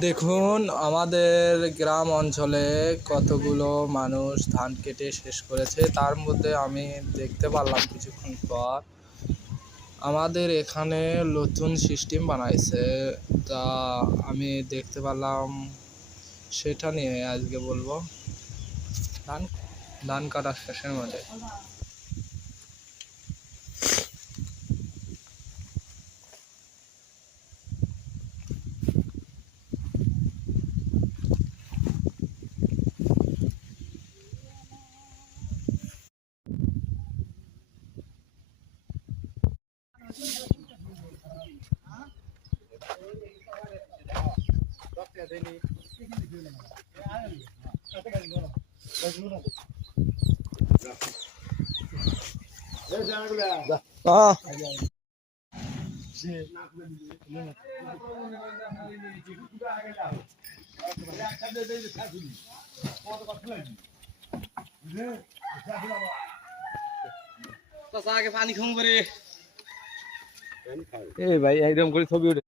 দেখুন আমাদের গ্রাম অঞ্চলে কতগুলো মানুষ ধান কেটে শেষ করেছে, তার মধ্যে আমি দেখতে পারলাম কিছুক্ষণ পর আমাদের এখানে নতুন সিস্টেম বানাইছে। তা আমি দেখতে পারলাম, সেটা নিয়ে আজকে বলবো। ধান ধান কাটা শেষের মধ্যে আগে পানি খাম করে এই ভাই একদম করে ছবি উঠে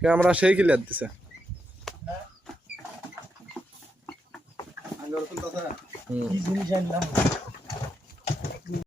ক্যামেরা সেই ক্লিয়ার দিছে। কি জিনিস আনলাম